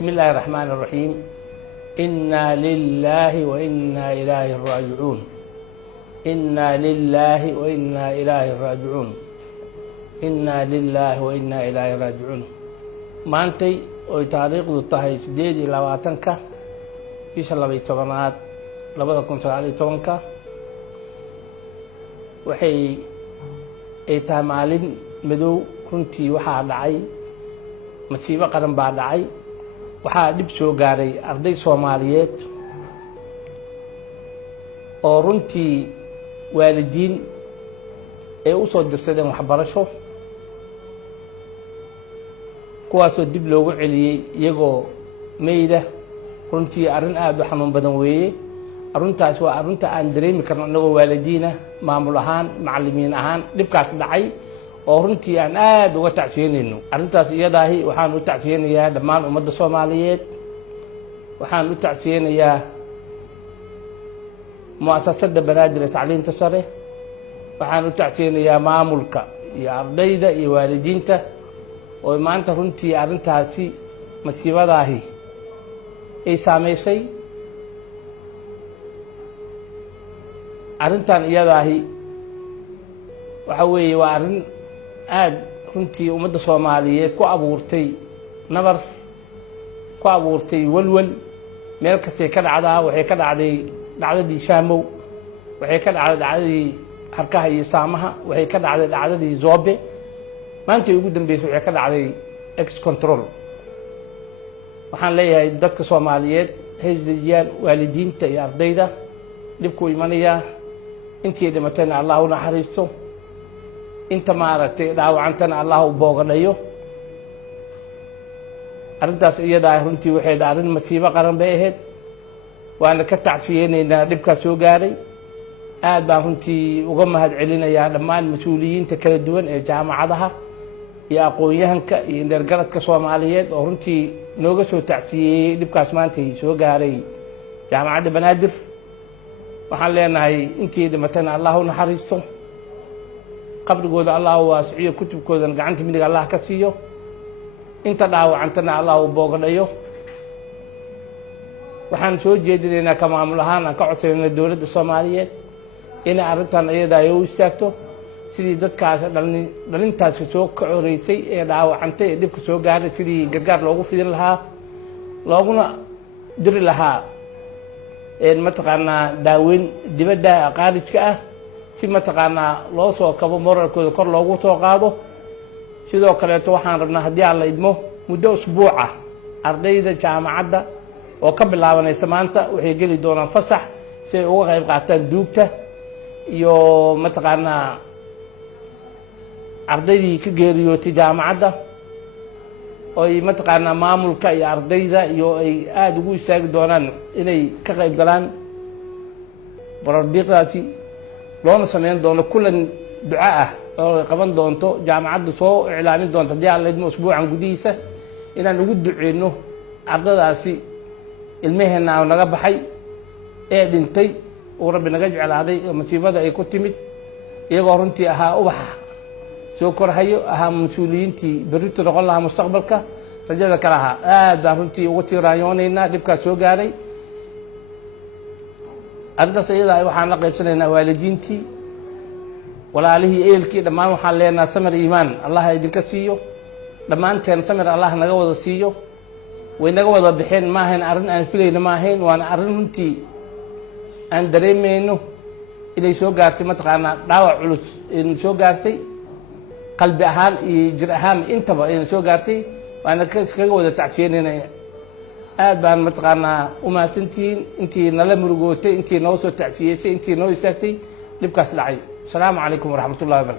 بسم الله الرحمن الرحيم. إنا لله وإنا إليه راجعون. إنا لله وإنا إليه راجعون. إنا لله وإنا إليه راجعون. maantay oo taariikhdu tahay 28-ka bisha 12aad 2019 waxay tahay maalin madow. runtii waxaa dhacay masiibo qaran baa dhacay. waxaa dib soo gaaray arday Soomaaliyeed oo runtii waalidiin ay u soo dirsadeen waxbarasho, kuwaasoo dib loogu celiyay iyagoo meeyda. runtii arrin aad u xanuun badan weeye. arrintaas waa arrinta aan dareemi karno anagoo waalidiina, maamul ahaan, macallimiin ahaan dhibkaas dhacay oo runtii aan aad uga tacsiinayno. arrintaas iyadaahi waxaan u tacsiyanayaa dhammaan ummadda Soomaaliyeed. waxaan u tacsiyanayaa mu'asasada Banaadir ee tacliinta sare. waxaan u tacsiyanayaa maamulka iyo ardayda iyo waalidiinta oo maanta runtii arrintaasi masiibadaahi ay saameysay. arrintan iyadaahi waxa weeye waa arrin aad runtii ummadda Soomaaliyeed ku abuurtay nabar, ku abuurtay walwal. meel kastay ka dhacdaa. waxay ka dhacday dhacdadii Shaamow, waxay ka dhacday dhacdadii Harkaha iyo Saamaha, waxay ka dhacday dhacdadii Zoobe. maanta ugu dambeysay waxay ka dhacday ex control. waxaan leeyahay dadka Soomaaliyeed haysdajiyaan, waalidiinta iyo ardayda dhibku imanaya. intii dhimatayna Allah u naxariisto, inta maaragtay dhaawacantana Allah u boogadhayo. arrintaas iyada runtii waxay dhahay arrin masiibo qaran bay ahayd. waana ka tacsiyeenaynaa dhibkaas soo gaaray. aad baan runtii uga mahad celinayaa dhammaan mas-uuliyiinta kala duwan ee jaamacadaha iyo aqoon-yahanka iyo indhergaradka Soomaaliyeed oo runtii nooga soo tacsiyeeyey dhibkaas maantay soo gaaray jaamacadda Banaadir. waxaan leenahay intii dhimatayna Allah u naxariisto, qabrigooda Allah u waasiciyo, kutubkoodana gacanta midig Allah ka siiyo. inta dhaawacantana Allah u boogadhayo. waxaan soo jeedinaynaa ka maamul ahaan aan ka codsanayna dowladda Soomaaliyeed inay arrintan iyada ay u istaagto sidii dadkaas dhalintaasi soo kacoreysay ee dhaawacantay ee dhibka soo gaaray sidii gargaar loogu fidin lahaa, looguna diri lahaa mataqaanaa daaweyn dibadda qaarijka ah si mataqaanaa loo soo kabo moralkooda kor loogu soo qaado. sidoo kaleeto waxaan rabnaa haddii aan la idmo muddo usbuuca ardayda jaamacadda oo ka bilaabanaysa maanta waxay geli doonaan fasax si ay uga qayb qaataan duugta iyo mataqaanaa ardaydii ka geeriyootay jaamacadda oo ay mataqaanaa maamulka iyo ardayda iyo ay aada ugu istaagi doonaan inay ka qayb galaan barardiiqdaasi. loona sameyn doono kulan duco ah oo ay qaban doonto jaamacadda soo iclaamin doonto haddii aan la idmo usbuucan gudihiisa inaan ugu duceyno ardadaasi ilmaheenna naga baxay ee dhintay uu rabbi naga jeclaaday oo masiibada ay ku timid iyagoo runtii ahaa ubax soo korhayo, ahaa mas-uuliyiintii berrito noqon lahaa mustaqbalka, rajada ka lahaa. aad baan runtii uga tiiraanyoonaynaa dhibkaas soo gaaray. arrintaas iyada waxaan la qaybsanaynaa waalidiintii, walaalihii, ehelkii dhammaan. waxaan leenahay samir iimaan Allah idinka siiyo. dhammaanteen samir Allah naga wada siiyo. way naga wada bixeen ma ahayn arrin aan filayno, ma ahayn. waana arrin runtii aan dareemayno inay soo gaartay mataqaanaa dhaawac culus in soo gaartay qalbi ahaan iyo jir ahaan intaba ayna soo gaartay. waana kaga wada tacsiyeynayna. aad baan mataqaanaa u mahadsantihiin intii nala murugootay, intii noo soo tacsiyeysay, intii noo istaagtay dhibkaas dhacay. asalaamu calaykum waraxmatullahi wabarakatu.